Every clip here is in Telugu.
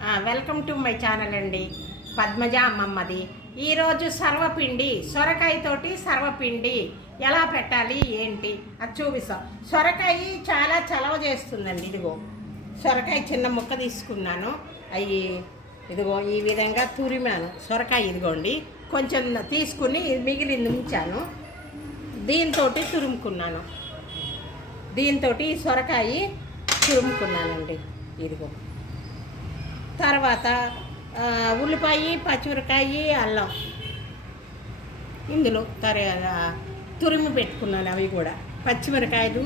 వెల్కమ్ టు మై ఛానల్ అండి. పద్మజ అమ్మమ్మది. ఈరోజు సర్వపిండి సొరకాయతోటి సర్వపిండి ఎలా పెట్టాలి ఏంటి అది చూపిస్తాం. సొరకాయ చాలా చలవ చేస్తుందండి. ఇదిగో సొరకాయ చిన్న ముక్క తీసుకున్నాను. అవి ఇదిగో ఈ విధంగా తురిమాను. సొరకాయ ఇదిగోండి కొంచెం తీసుకుని మిగిలింది ఉంచాను. దీంతో తురుముకున్నాను. దీంతో సొరకాయ తురుముకున్నానండి. ఇదిగో తర్వాత ఉల్లిపాయ, పచ్చిమిరకాయ, అల్లం ఇందులో తురిమి పెట్టుకున్నాను. అవి కూడా పచ్చిమిరకాయలు,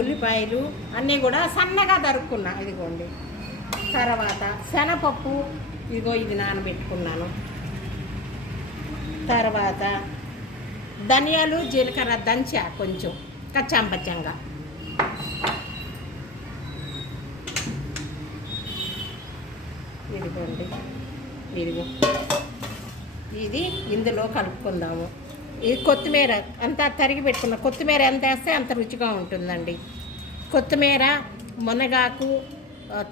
ఉల్లిపాయలు అన్నీ కూడా సన్నగా తరుక్కున్నా. ఇదిగోండి తర్వాత శనగపప్పు ఇదిగో ఇది నానబెట్టుకున్నాను. తర్వాత ధనియాలు, జీలకర్ర దంచా కొంచెం కచ్చాంపచ్చంగా. ఇదిగోండి ఇదిగో ఇది ఇందులో కలుపుకుందాము. ఇది కొత్తిమీర అంతా తరిగి పెట్టుకున్న కొత్తిమీర ఎంత వేస్తే అంత రుచిగా ఉంటుందండి. కొత్తిమీర, మునగాకు,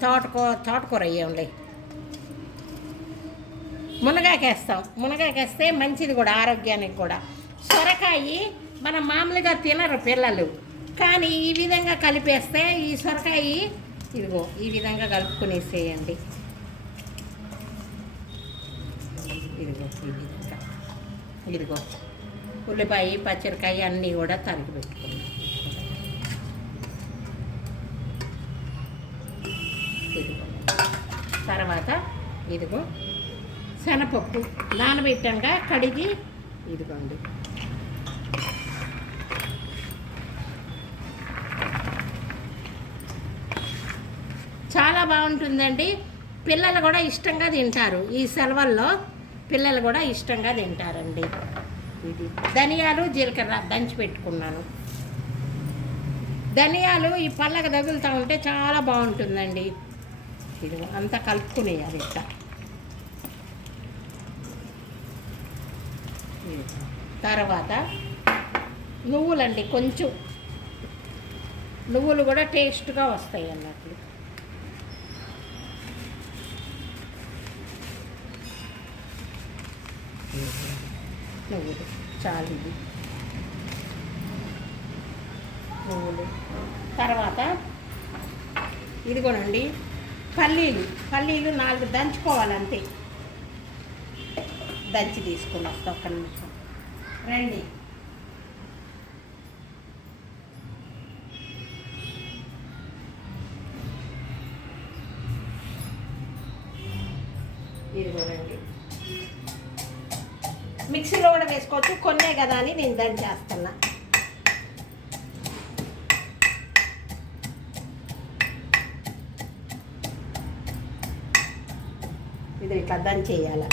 తోటకూర వేయండి. మునగాకేస్తాం. మునగాకేస్తే మంచిది కూడా, ఆరోగ్యానికి కూడా. సొరకాయ మనం మామూలుగా తినరు పిల్లలు, కానీ ఈ విధంగా కలిపేస్తే ఈ సొరకాయ ఇదిగో ఈ విధంగా కలుపుకునేసేయండి. ఇదిగో ఈ విధంగా ఇదిగో ఉల్లిపాయ, పచ్చిమిరకాయ అన్నీ కూడా తరిగి పెట్టుకున్నాం. ఇదిగో తర్వాత ఇదిగో శనగపప్పు నానబెట్టంగా కడిగి ఇదిగోండి. చాలా బాగుంటుందండి. పిల్లలు కూడా ఇష్టంగా తింటారు. ఈ సెలవుల్లో పిల్లలు కూడా ఇష్టంగా తింటారండి. ఇది ధనియాలు, జీలకర్ర దంచి పెట్టుకున్నాను. ధనియాలు ఈ పళ్ళకు తగులుతూ ఉంటే చాలా బాగుంటుందండి. ఇది అంతా కలుపుకునేయాలి ఇట్లా. తర్వాత నువ్వులండి, కొంచెం నువ్వులు కూడా టేస్ట్గా వస్తాయి అన్నట్లు. నువ్వులు చాలు. ఇది నువ్వులు తర్వాత ఇదిగోనండి పల్లీలు 4 దంచుకోవాలంతే. దంచి తీసుకుని వస్తా, ఒక్క నిమిషం రండి. ఇదిగోనండి మిక్సీలో కూడా వేసుకోవచ్చు, కొన్నే కదా అని నేను దంచేస్తున్నా. ఇది ఇట్లా దంచేయాలి.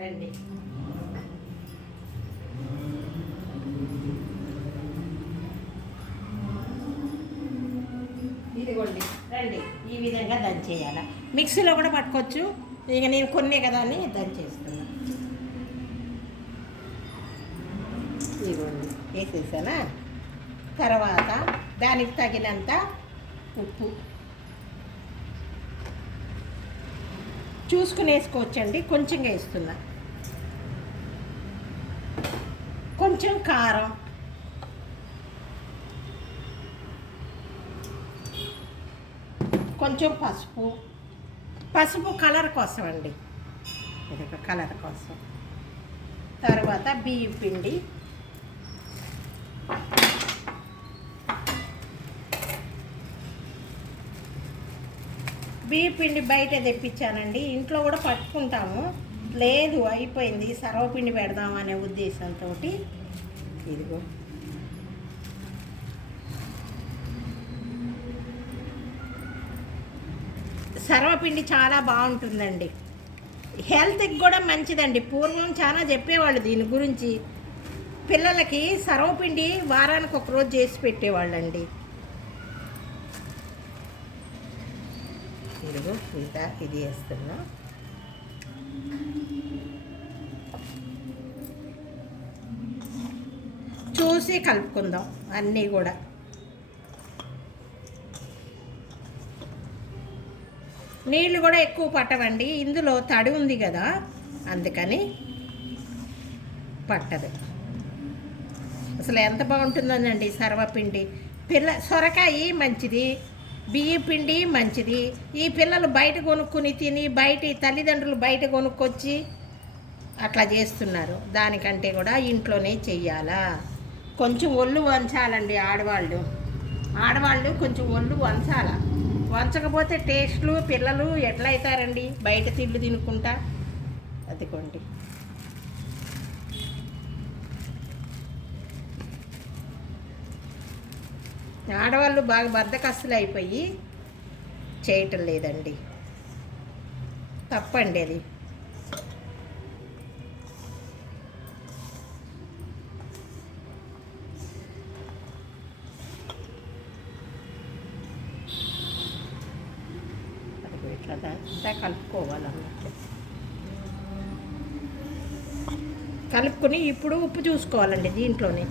రండి ఇదిగోండి రండి ఈ విధంగా దంచేయాలి. మిక్సీలో కూడా పట్టుకోవచ్చు. ఇక నేను కొన్నే కదా అని దంచేస్తున్నా. ఇదిగోండి వేసేసానా. తర్వాత దానికి తగినంత ఉప్పు చూసుకుని వేసుకోవచ్చండి. కొంచెం వేస్తున్నా. కొంచెం కారం, కొంచెం పసుపు కలర్ కోసం అండి. ఇదొక కలర్ కోసం. తర్వాత బియ్యం పిండి, బయట తెప్పించానండి. ఇంట్లో కూడా పట్టుకుంటాము. లేదు అయిపోయింది, సర్వపిండి పెడదాం అనే ఉద్దేశంతో ఇదిగో సర్వపిండి చాలా బాగుంటుందండి. హెల్త్కి కూడా మంచిదండి. పూర్వం చాలా చెప్పేవాళ్ళు దీని గురించి. పిల్లలకి సర్వపిండి వారానికి ఒకరోజు చేసి పెట్టేవాళ్ళండి. ఇదిగో ఇంత ఇది వేస్తున్నా. చూసి కలుపుకుందాం అన్నీ కూడా. నీళ్ళు కూడా ఎక్కువ పట్టవండి, ఇందులో తడి ఉంది కదా అందుకని పట్టదు. అసలు ఎంత బాగుంటుందోనండి సర్వపిండి. సొరకాయ మంచిది, బియ్య పిండి మంచిది. ఈ పిల్లలు బయట కొనుక్కుని తిని తల్లిదండ్రులు బయట కొనుక్కొచ్చి అట్లా చేస్తున్నారు. దానికంటే కూడా ఇంట్లోనే చెయ్యాలా. కొంచెం ఒళ్ళు వంచాలండి ఆడవాళ్ళు కొంచెం ఒళ్ళు వంచాల. వంచకపోతే టేస్ట్లు పిల్లలు ఎట్లా అవుతారండి బయట తిండి తినుకుంటా. అదిగోండి ఆడవాళ్ళు బాగా బద్ధకస్తులు అయిపోయి చేయటం లేదండి. తప్పండి అది. ఇట్లా కలుపుకోవాలన్నట్టు. కలుపుకొని ఇప్పుడు ఉప్పు చూసుకోవాలండి దీంట్లోనే.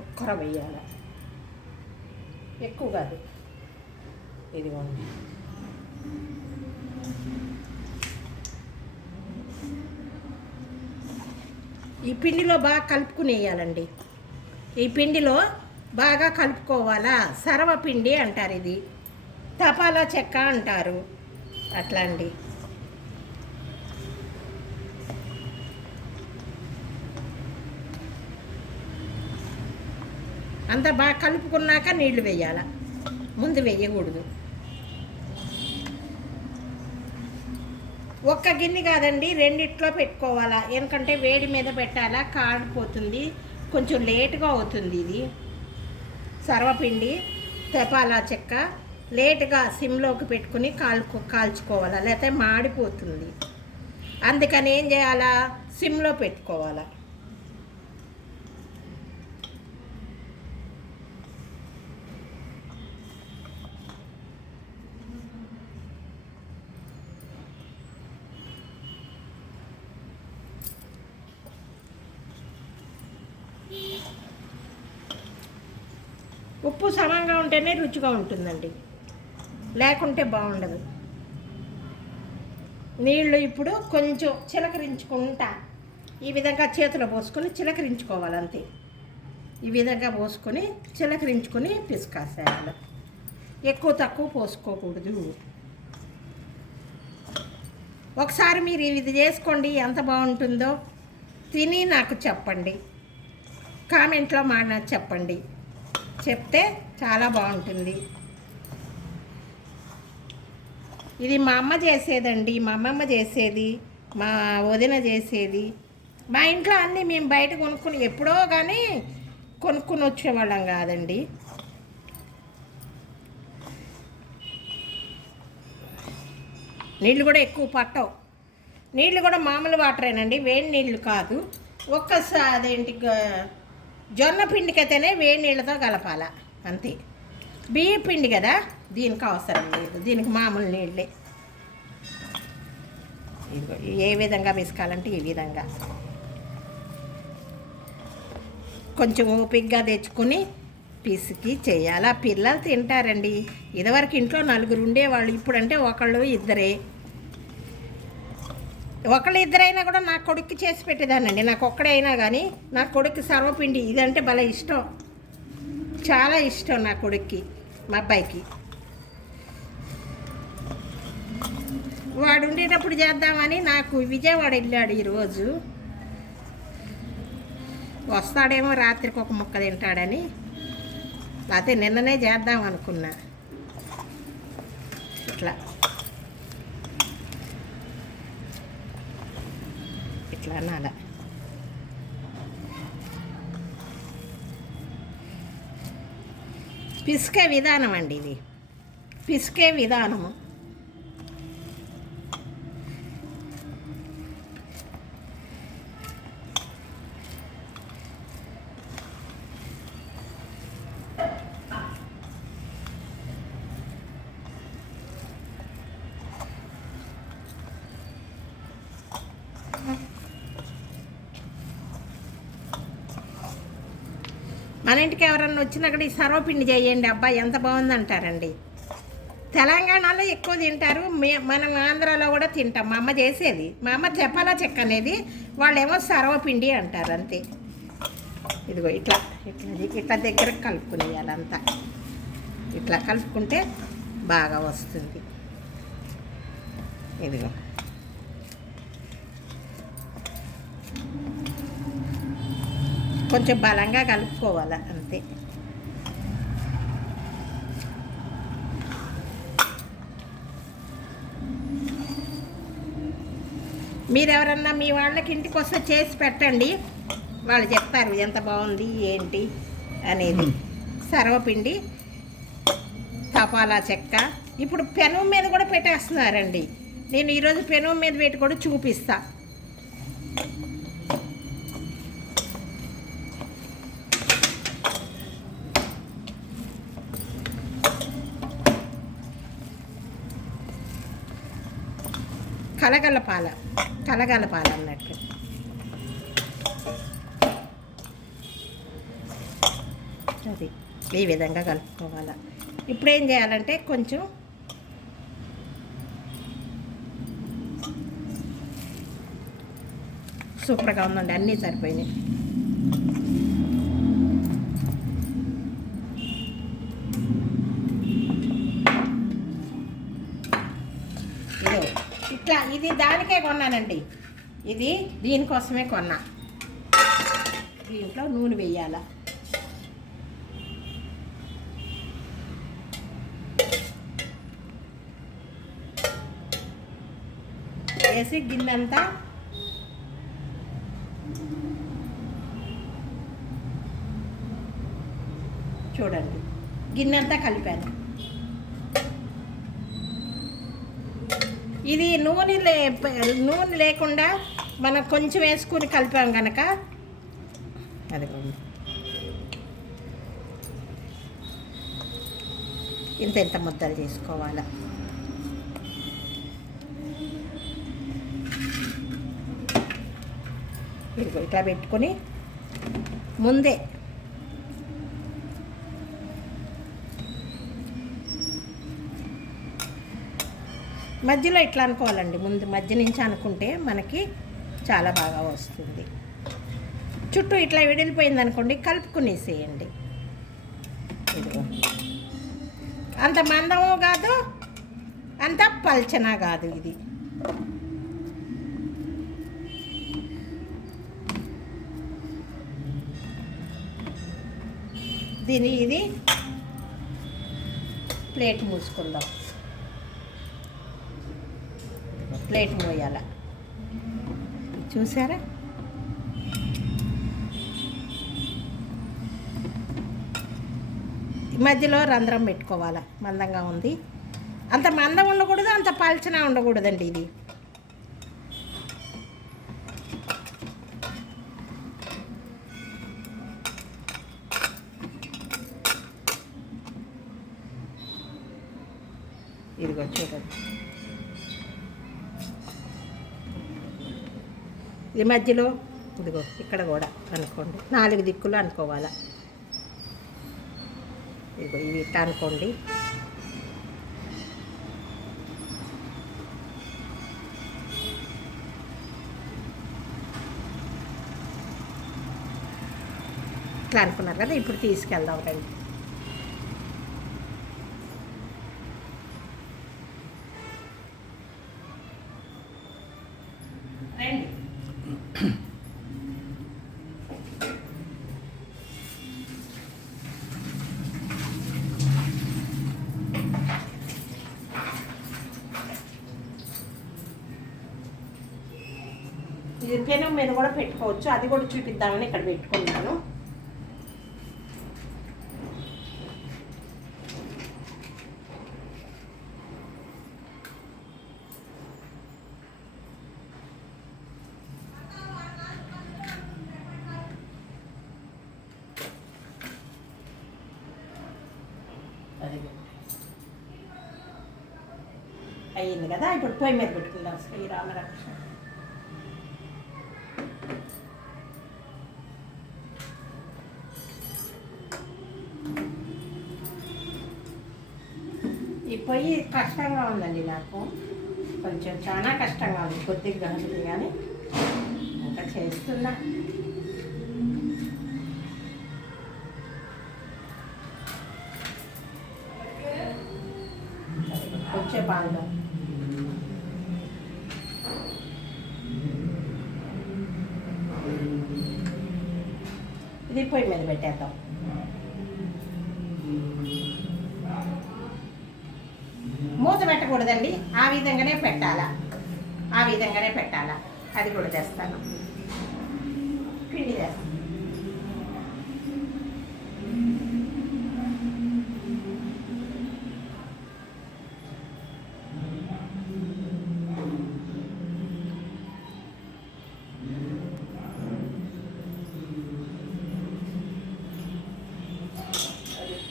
ఉక్కర వేయాలి, ఎక్కువ కాదు. ఇదిగోండి ఈ పిండిలో బాగా కలుపుకుని వేయాలండి. ఈ పిండిలో బాగా కలుపుకోవాలా. సర్వపిండి అంటారు, ఇది తపాలా చెక్క అంటారు. అట్లా అండి. అంత బాగా కలుపుకున్నాక నీళ్లు వేయాల, ముందు వేయకూడదు. ఒక్క గిన్నె కాదండి, రెండిట్లో పెట్టుకోవాలా. ఎందుకంటే వేడి మీద పెట్టాలా, కాడిపోతుంది, కొంచెం లేటుగా అవుతుంది. ఇది సర్వపిండి తపాలా చెక్క లేటుగా సిమ్లోకి పెట్టుకుని కాల్చుకోవాలా, లేకపోతే మాడిపోతుంది. అందుకని ఏం చేయాలా, సిమ్లో పెట్టుకోవాలా. ఉప్పు సమంగా ఉంటేనే రుచిగా ఉంటుందండి, లేకుంటే బాగుండదు. నీళ్ళు ఇప్పుడు కొంచెం చిలకరించుకుంటా ఈ విధంగా చేతిలో పోసుకొని చిలకరించుకోవాలి అంతే. ఈ విధంగా పోసుకొని చిలకరించుకొని పిసుకాసేయాలి. ఎక్కువ తక్కువ పోసుకోకూడదు. ఒకసారి మీరు ఇది చేసుకోండి, ఎంత బాగుంటుందో తిని నాకు చెప్పండి. కామెంట్లో చెప్పండి, చెప్తే చాలా బాగుంటుంది. ఇది మా అమ్మ చేసేదండి, మా అమ్మమ్మ చేసేది, మా వదిన చేసేది. మా ఇంట్లో అన్నీ మేము బయట కొనుక్కుని ఎప్పుడో కానీ కొనుక్కుని వచ్చేవాళ్ళం కాదండి. నీళ్ళు కూడా ఎక్కువ పట్టవు. నీళ్ళు కూడా మామూలు వాటరేనండి, వేడి నీళ్ళు కాదు. ఒక్కసారి అదేంటి జొన్న పిండికైతేనే వేడి నీళ్ళతో కలపాల అంతే. బియ్య పిండి కదా, దీనికి అవసరం లేదు, దీనికి మామూలు నీళ్ళే. ఏ విధంగా పిసకాలంటే ఈ విధంగా కొంచెం ఓపికగా తెచ్చుకొని పిసికి చేయాలి. పిల్లలు తింటారండి. ఇదివరకు ఇంట్లో నలుగురు ఉండేవాళ్ళు, ఇప్పుడంటే ఒకళ్ళు ఇద్దరే. ఇద్దరైనా కూడా నా కొడుక్కి చేసి పెట్టేదానండి. నాకు ఒక్కడే అయినా కానీ నా కొడుక్కి సర్వపిండి ఇదంటే భలే ఇష్టం, చాలా ఇష్టం నా కొడుక్కి, మా అబ్బాయికి. వాడు ఉండేటప్పుడు చేద్దామని నాకు విజయవాడ వెళ్ళాడు ఈరోజు. వస్తాడేమో రాత్రికి ఒక ముక్క తింటాడని, లేకపోతే నిన్ననే చేద్దాం అనుకున్నా. ఇట్లా ఇట్లా అనాల. పిసికే విధానం అండి ఇది, పిసికే విధానము. మన ఇంటికి ఎవరన్నా వచ్చినక్కడ ఈ సర్వపిండి చేయండి, అబ్బాయి ఎంత బాగుందంటారండి. తెలంగాణలో ఎక్కువ తింటారు, మనం ఆంధ్రాలో కూడా తింటాం. మా అమ్మ చేసేది, మా అమ్మ చెప్పాలా చెక్క అనేది, వాళ్ళేమో సర్వపిండి అంటారు అంతే. ఇదిగో ఇట్లా ఇట్లా ఇట్లా దగ్గర కలుపుకునేయాలి అంతా. ఇట్లా కలుపుకుంటే బాగా వస్తుంది. ఇదిగో కొంచెం బలంగా కలుపుకోవాలి అంతే. మీరు ఎవరన్నా మీ వాళ్ళకి ఇంటికి వస్తే చేసి పెట్టండి, వాళ్ళు చెప్తారు ఎంత బాగుంది ఏంటి అనేది. సర్వపిండి, తపాలా చెక్క, ఇప్పుడు పెనం మీద కూడా పెట్టేస్తున్నారండి. నేను ఈరోజు పెనం మీద పెట్టి కూడా చూపిస్తా. కలగలపాల అన్నట్టు. అది ఈ విధంగా కలుపుకోవాలి. ఇప్పుడు ఏం చేయాలంటే కొంచెం సూపర్గా ఉందండి, అన్నీ సరిపోయినాయి. ఇట్లా ఇది దానికే కొన్నానండి, ఇది దీనికోసమే కొన్నా. దీంట్లో నూనె వేయాల. వేసి గిన్నెంతా చూడండి, గిన్నెంతా కలిపాను. ఇది నూనె లేకుండా మనం కొంచెం వేసుకుని కలిపాం కనుక అది ఇంత ముద్దలు చేసుకోవాలి. ఇదిగో ఇట్లా పెట్టుకొని ముందే మధ్యలో ఇట్లా అనుకోవాలండి. ముందు మధ్య నుంచి అనుకుంటే మనకి చాలా బాగా వస్తుంది. చుట్టూ ఇట్లా విడిలిపోయింది అనుకోండి, కలుపుకునేసేయండి. ఇదిగో అంత మందము కాదు, అంత పల్చనా కాదు. ఇది ఇది ప్లేట్ మూసుకుందాం. ప్లేట్ మోయాల, చూసారా? మధ్యలో రంధ్రం పెట్టుకోవాలా. మందంగా ఉంది, అంత మందం ఉండకూడదు, అంత పల్చన ఉండకూడదండి. ఇది ఇదిగో చూడండి, ఈ మధ్యలో ఇదిగో ఇక్కడ కూడా అనుకోండి, 4 దిక్కులు అనుకోవాలా. ఇదిగో ఇవి ఇట్లా అనుకోండి. ఇట్లా అనుకున్నారు కదా, ఇప్పుడు తీసుకెళ్దాం రండి. ఇది పెనం మీద కూడా పెట్టుకోవచ్చు, అది కూడా చూపిద్దామని ఇక్కడ పెట్టుకున్నాను. అది అయ్యింది కదా. ఇప్పుడు పొయ్యి మీద పెట్టుకుందాం. శ్రీరామ రక్ష. ఈ పొయ్యి కష్టంగా ఉందండి నాకు, కొంచెం చాలా కష్టంగా ఉంది. కొద్దిగా గంటుంది కానీ ఇంకా చేస్తున్నా. కొంచెం బాగుంది. ఇది పొయ్యి మీద పెట్టేద్దాం. మూత పెట్టకూడదండి, ఆ విధంగానే పెట్టాలా, ఆ విధంగానే పెట్టాలా. అది కూడా చేస్తాను. పిండి చేస్తాను.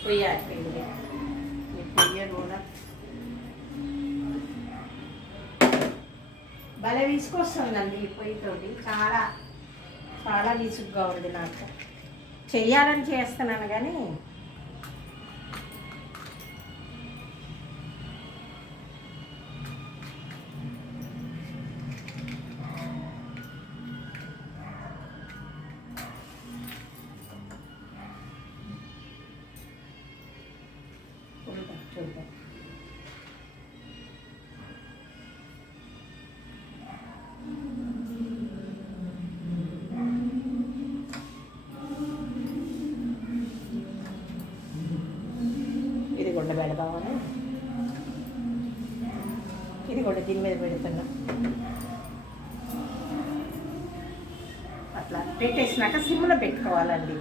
పొయ్యాలి పిండి. పొయ్య కూడా భలే విసుకొస్తుందండి ఈ పొయ్యితోటి. చాలా చాలా విసుగ్గా ఉంది నాకు. చెయ్యాలని చేస్తున్నాను కానీ చూద్దాం. ఇది కూడా పెడదామని, ఇది కూడా దీని మీద పెడుతున్నా. అట్లా పెట్టేసినాక సిమ్లో పెట్టుకోవాలండి.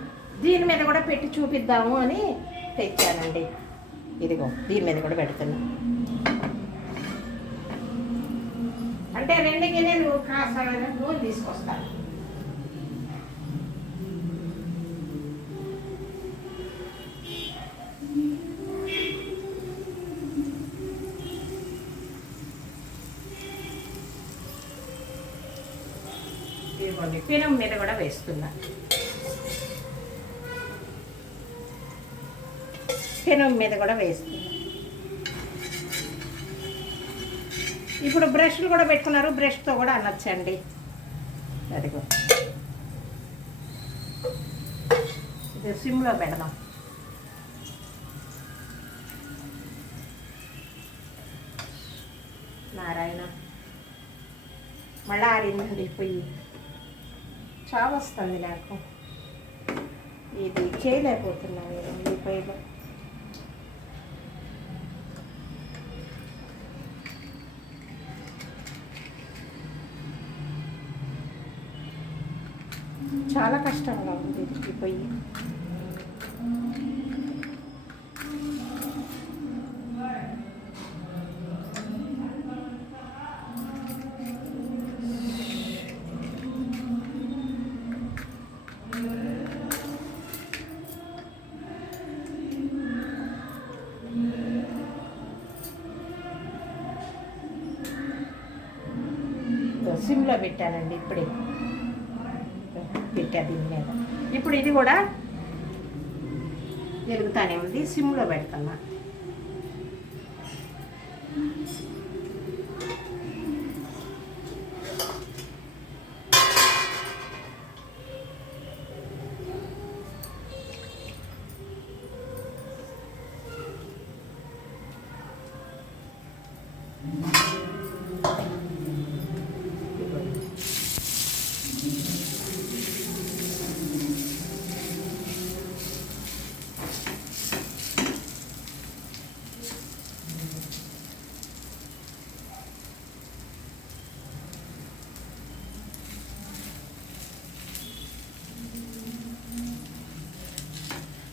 దీని మీద కూడా పెట్టి చూపిద్దాము అని తెచ్చానండి. ఇదిగో దీని మీద కూడా పెడుతున్నా. అంటే 2 గిన్నెలు కాస్త నూనె తీసుకొస్తాను. ఇదిగోండి పెనం మీద కూడా వేస్తున్నా. పెనం మీద కూడా వేస్తున్నా. ఇప్పుడు బ్రష్లు కూడా పెట్టుకున్నారు, బ్రష్తో కూడా అనొచ్చండి. అదిగో ఇది సిమ్లో పెడదాం. నారాయణ మళ్ళా ఆరిందండి పొయ్యి. చాలా వస్తుంది నాకు, ఇది చేయలేకపోతున్నాను నేను ఈ పొయ్యిలో. చాలా కష్టంగా ఉంది ఈ పొయ్యి. సిమ్లో పెట్టానండి, ఇప్పుడే పెట్టా దీని మీద. ఇప్పుడు ఇది కూడా వెలుగుతానే ఉంది, సిమ్లో పెడుతున్నా.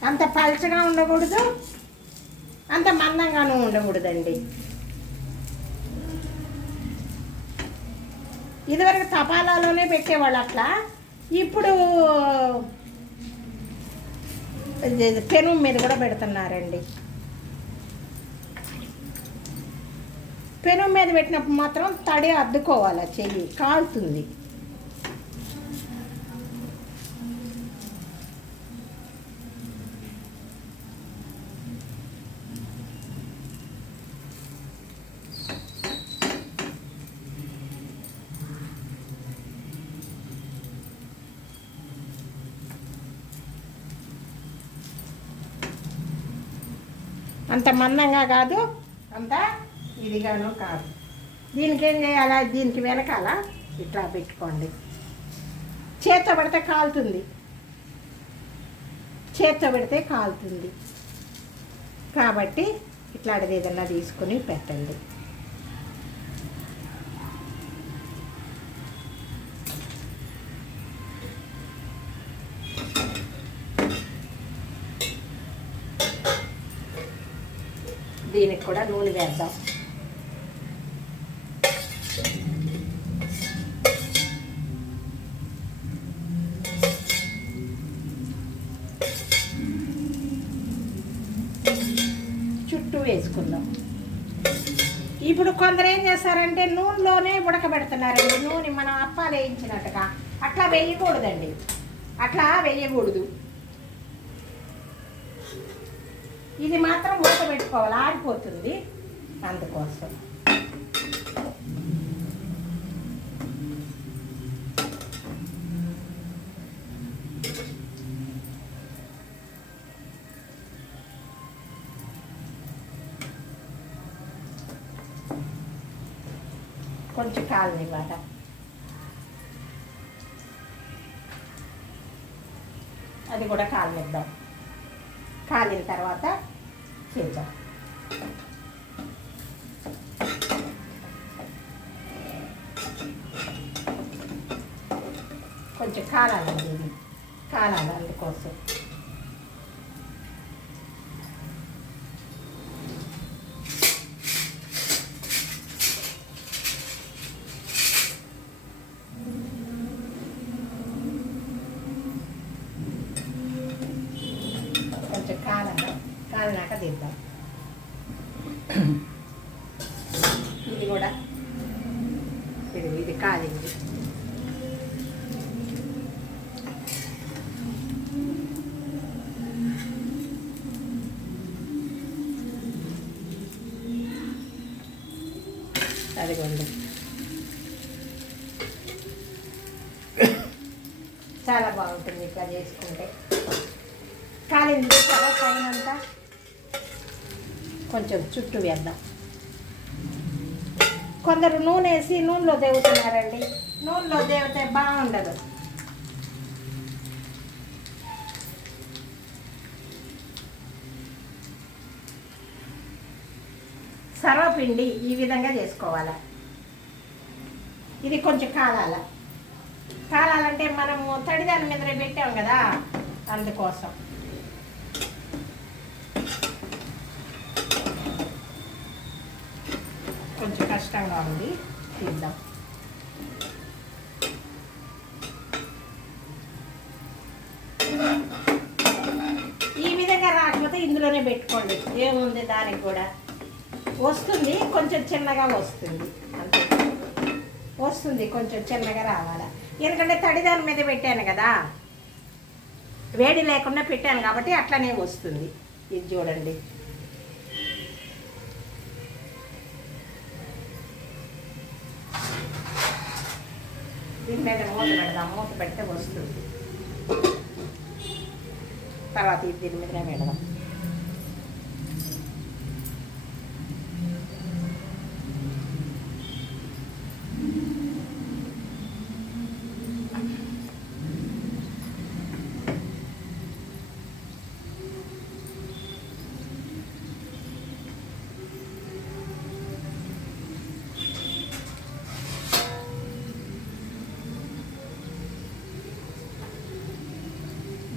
అంత పలచగా ఉండకూడదు, అంత మందంగానూ ఉండకూడదండి. ఇదివరకు తపాలాలోనే పెట్టేవాళ్ళు అట్లా, ఇప్పుడు పెనం మీద కూడా పెడుతున్నారండి. పెనం మీద పెట్టినప్పుడు మాత్రం తడి అద్దుకోవాలి, చెయ్యి కాలుతుంది. అంత మందంగా కాదు, అంత ఇదిగాను కాదు. దీనికి ఏం చేయాలా, దీనికి వెనకాల ఇట్లా పెట్టుకోండి. చేత్తో పెడితే కాలుతుంది, చేత్తో పెడితే కాలుతుంది కాబట్టి ఇట్లాంటిది ఏదన్నా తీసుకొని పెట్టండి. దీనికి కూడా నూనె వేద్దాం. చుట్టూ వేసుకుందాం. ఇప్పుడు కొందరు ఏం చేస్తారంటే నూనెలోనే ఉడకబెడుతున్నారండి. నూనె మనం అప్పాలు వేయించినట్టుగా అట్లా వేయకూడదండి, అట్లా వేయకూడదు. ఇది మాత్రం ఉడకబెట్టుకోవాలి, ఆరిపోతుంది. అందుకోసం కొంచెం కాలనివ్వాలి. అది కూడా కాలనిద్దాం. కాలిన తర్వాత చేద్దాం. కొంచెం కాలాలండి, ఇది కాలాలి. అందుకోసం కొంచెం కాలినాక తీద్దాం. ఇది కూడా ఇది కాలింది. అదిగోండి, చాలా బాగుంటుంది ఇట్లా చేసుకుంటే. కాలింది కదా, పైనంతా కొంచెం చుట్టూ వేద్దాం. కొందరు నూనె వేసి నూనెలో దేవుతున్నారండి. నూనెలో దేవుతే బాగుండదు. సర్వపిండి ఈ విధంగా చేసుకోవాలి. ఇది కొంచెం కాలాలంటే మనము తడిదాని మీద పెట్టాం కదా, అందుకోసం. కొంచెం కష్టంగా ఉంది, తీద్దాం. ఈ విధంగా రాకపోతే ఇందులోనే పెట్టుకోండి, ఏముంది, దానికి కూడా వస్తుంది. కొంచెం చిన్నగా వస్తుంది, అంతే. వస్తుంది, కొంచెం చిన్నగా రావాలి. ఎందుకంటే తడిదాని మీద పెట్టాను కదా, వేడి లేకుండా పెట్టాను కాబట్టి అట్లనే వస్తుంది. ఇది చూడండి. దీని మీద మూత పెడదాం. మూత పెడితే వస్తుంది. తర్వాత ఇది దీని మీదనే పెడదాం.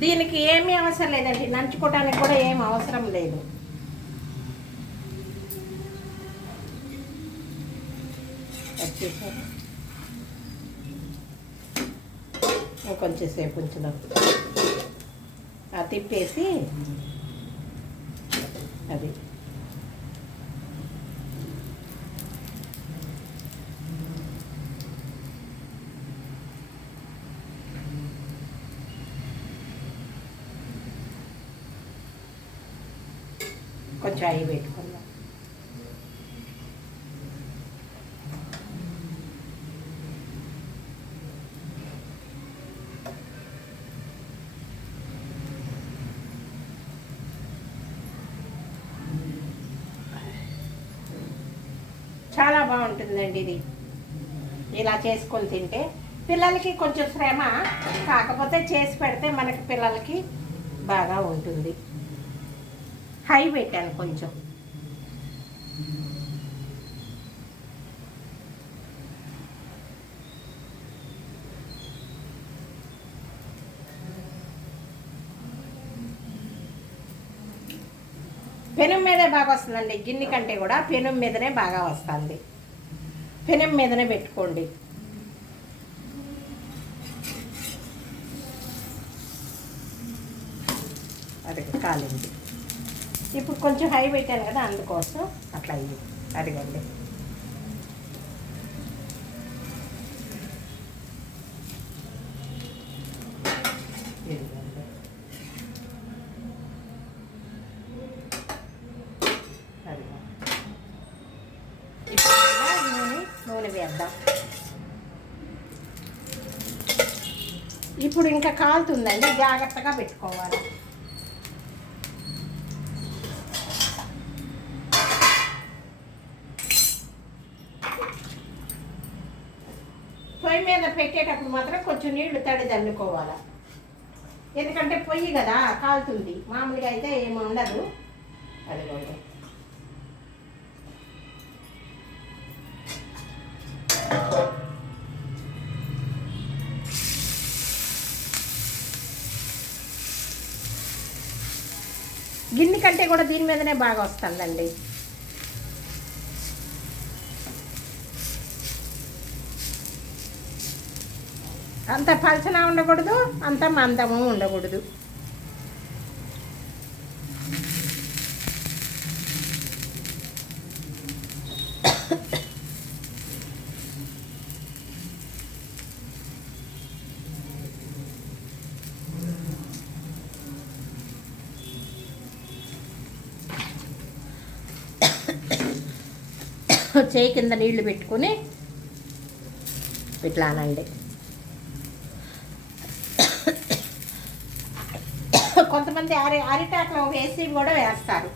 దీనికి ఏమీ అవసరం లేదండి, నంచుకోవడానికి కూడా ఏం అవసరం లేదు. కొంచెం సేపు ఉంచుదాం. తిప్పేసి అది కొంచెం అవి పెట్టుకుందాం. చాలా బాగుంటుందండి ఇది, ఇలా చేసుకొని తింటే. పిల్లలకి కొంచెం శ్రమ, కాకపోతే చేసి పెడితే మనకి పిల్లలకి బాగా ఉంటుంది. హై పెట్టాను కొంచెం. పెనం మీదే బాగా వస్తుందండి, గిన్నె కంటే కూడా పెనం మీదనే బాగా వస్తుంది. పెనం మీదనే పెట్టుకోండి. అది కాలింది. ఇప్పుడు కొంచెం హై పెట్టాను కదా, అందుకోసం అట్లా అయ్యింది. అదిగోండి. నూనె వేద్దాం. ఇప్పుడు ఇంకా కాలుతుందండి, జాగ్రత్తగా పెట్టుకోవాలి. పొయ్యి మీద పెట్టేటప్పుడు మాత్రం కొంచెం నీళ్లు తడి చల్లుకోవాలి, ఎందుకంటే పొయ్యి కదా కాలుతుంది. మామూలుగా అయితే ఏమి ఉండదు. అదిగోండి. గిన్నె కంటే కూడా దీని మీదనే బాగా వస్తుందండి. అంత పలచన ఉండకూడదు, అంత మందము ఉండకూడదు. చేయి కింద నీళ్లు పెట్టుకుని ఇట్లా అనండి. కొంతమంది అరిటాకులో వేసి కూడా వేస్తారు.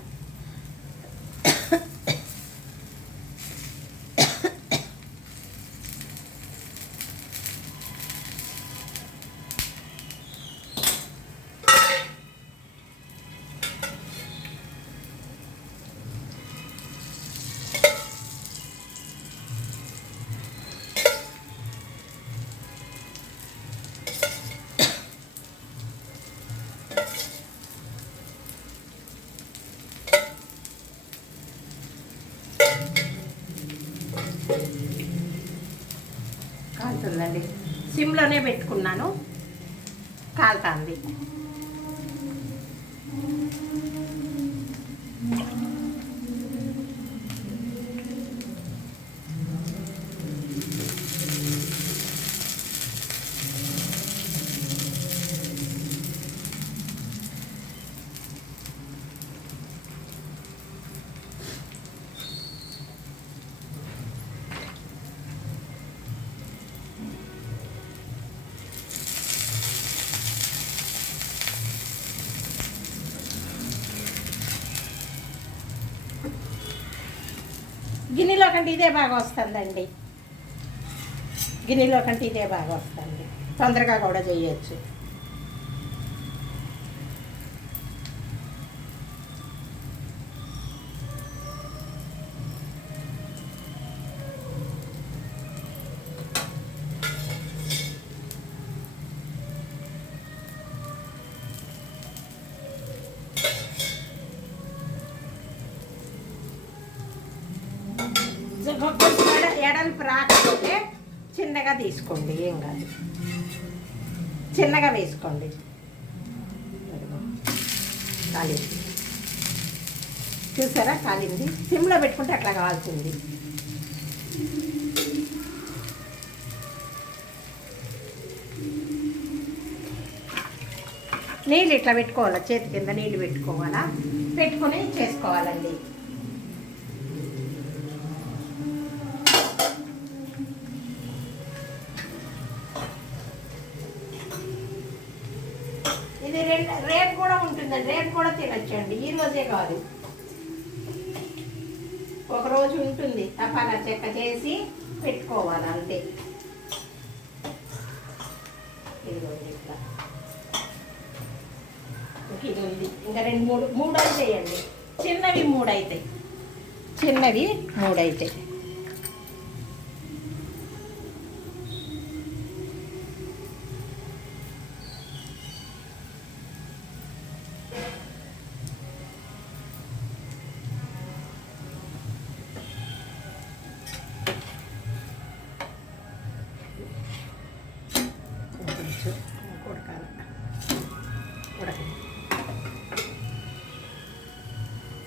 కాలుతుందండి, సిమ్లోనే పెట్టుకున్నాను, కాలుతుంది. గిన్నెలో కంటే ఇదే బాగా వస్తుందండి. గిన్నెలో కంటే ఇదే బాగా వస్తుంది, తొందరగా కూడా చేయొచ్చు. ఎడల్పు రాకపోతే చిన్నగా తీసుకోండి, ఏం కాదు, చిన్నగా వేసుకోండి. కాలింది చూసారా, కాలింది. సిమ్లో పెట్టుకుంటే అట్లా కావాల్సింది. నీళ్ళు ఇట్లా పెట్టుకోవాలా, చేతి కింద నీళ్ళు పెట్టుకోవాలా, పెట్టుకొని చేసుకోవాలండి. ఇది రేపు కూడా ఉంటుందండి, రేపు కూడా తినొచ్చండి, ఈ రోజే కాదు, ఒకరోజు ఉంటుంది. తపాలా చెక్క చేసి పెట్టుకోవాలి అంతే. ఇట్లా ఇది ఉంది, ఇంకా 2 3 అవుతాయండి. చిన్నవి 3 అవుతాయి, చిన్నవి 3 అవుతాయి.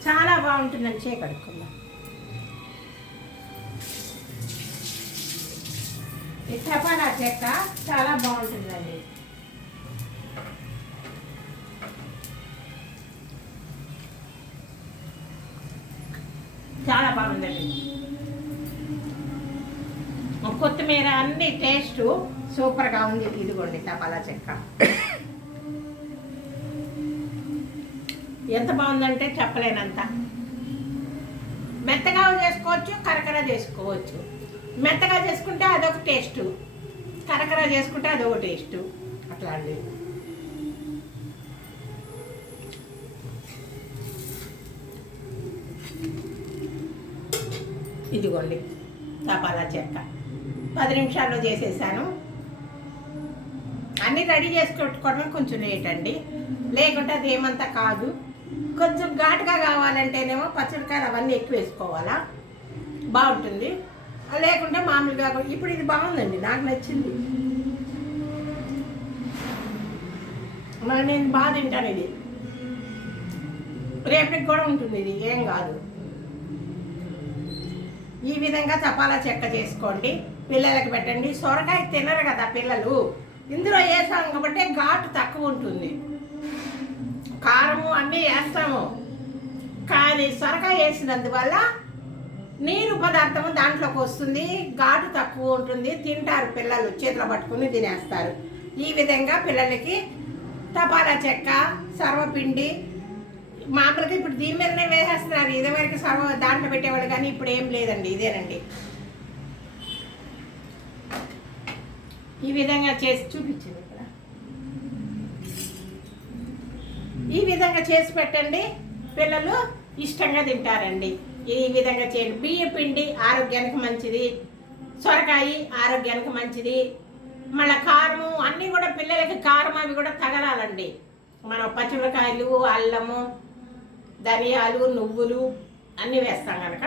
చాలా బాగుంటుందని కడుక్కుందాం. ఈ తపాలా చెక్క చాలా బాగుంటుందండి. చాలా బాగుందండి. కొత్తిమీర అన్ని టేస్ట్ సూపర్గా ఉంది. ఇదిగోండి తపాలా చెక్క ఎంత బాగుందంటే చెప్పలేనంత. మెత్తగా చేసుకోవచ్చు, కరకర చేసుకోవచ్చు. మెత్తగా చేసుకుంటే అదొక టేస్టు, కరకర చేసుకుంటే అదొక టేస్టు, అట్లా అండి. ఇదిగోండి తపాలా చెక్క 10 నిమిషాల్లో చేసేసాను. అన్నీ రెడీ చేసి పెట్టుకోవడం కొంచెం లేట్ అండి, లేకుంటే అది ఏమంతా కాదు. కొంచెం ఘాటుగా కావాలంటేనేమో పచ్చడికాయలు అవన్నీ ఎక్కువ వేసుకోవాలా, బాగుంటుంది. లేకుంటే మామూలుగా ఇప్పుడు ఇది బాగుందండి, నాకు నచ్చింది. నేను బాగా తింటాను ఇది, రేపటికి కూడా ఉంటుంది, ఇది ఏం కాదు. ఈ విధంగా తపాలా చెక్క చేసుకోండి, పిల్లలకి పెట్టండి. సొరకాయ తినరు కదా పిల్లలు, ఇందులో వేసాం కాబట్టి ఘాటు తక్కువ ఉంటుంది. కారము అన్నీ వేస్తాము, కానీ సొరకాయ వేసినందువల్ల నీరు పదార్థము దాంట్లోకి వస్తుంది, ఘాటు తక్కువ ఉంటుంది. తింటారు పిల్లలు, చేతిలో పట్టుకుని తినేస్తారు. ఈ విధంగా పిల్లలకి తపాలా చెక్క, సర్వపిండి మామూలుగా ఇప్పుడు దీని మీదనే వేసేస్తున్నారు. ఇదివరకు దాంట్లో పెట్టేవాళ్ళు, కానీ ఇప్పుడు ఏం లేదండి, ఇదేనండి. ఈ విధంగా చేసి చూపించింది ఇక్కడ. ఈ విధంగా చేసి పెట్టండి, పిల్లలు ఇష్టంగా తింటారండి. ఈ విధంగా చేయండి. బియ్య పిండి ఆరోగ్యానికి మంచిది, సొరకాయ ఆరోగ్యానికి మంచిది. మళ్ళీ కారము అన్నీ కూడా పిల్లలకి కారం అవి కూడా తగలాలండి. మనం పచ్చిమిరకాయలు, అల్లము, ధనియాలు, నువ్వులు అన్నీ వేస్తాం కనుక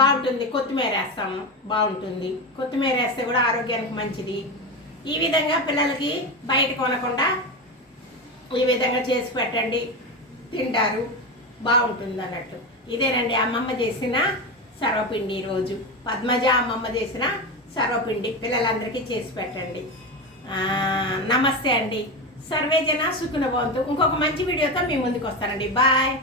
బాగుంటుంది. కొత్తిమీర వేస్తాము, బాగుంటుంది. కొత్తిమీర వేస్తే కూడా ఆరోగ్యానికి మంచిది. ఈ విధంగా పిల్లలకి బయట కొనకుండా ఈ విధంగా చేసి పెట్టండి, తింటారు, బాగుంటుంది అన్నట్టు. ఇదేనండి అమ్మమ్మ చేసిన సర్వపిండి. ఈరోజు పద్మజ అమ్మమ్మ చేసిన సర్వపిండి పిల్లలందరికీ చేసి పెట్టండి. నమస్తే అండి. సర్వేజన సుఖినో భవంతు. ఇంకొక మంచి వీడియోతో మీ ముందుకు వస్తానండి. బాయ్.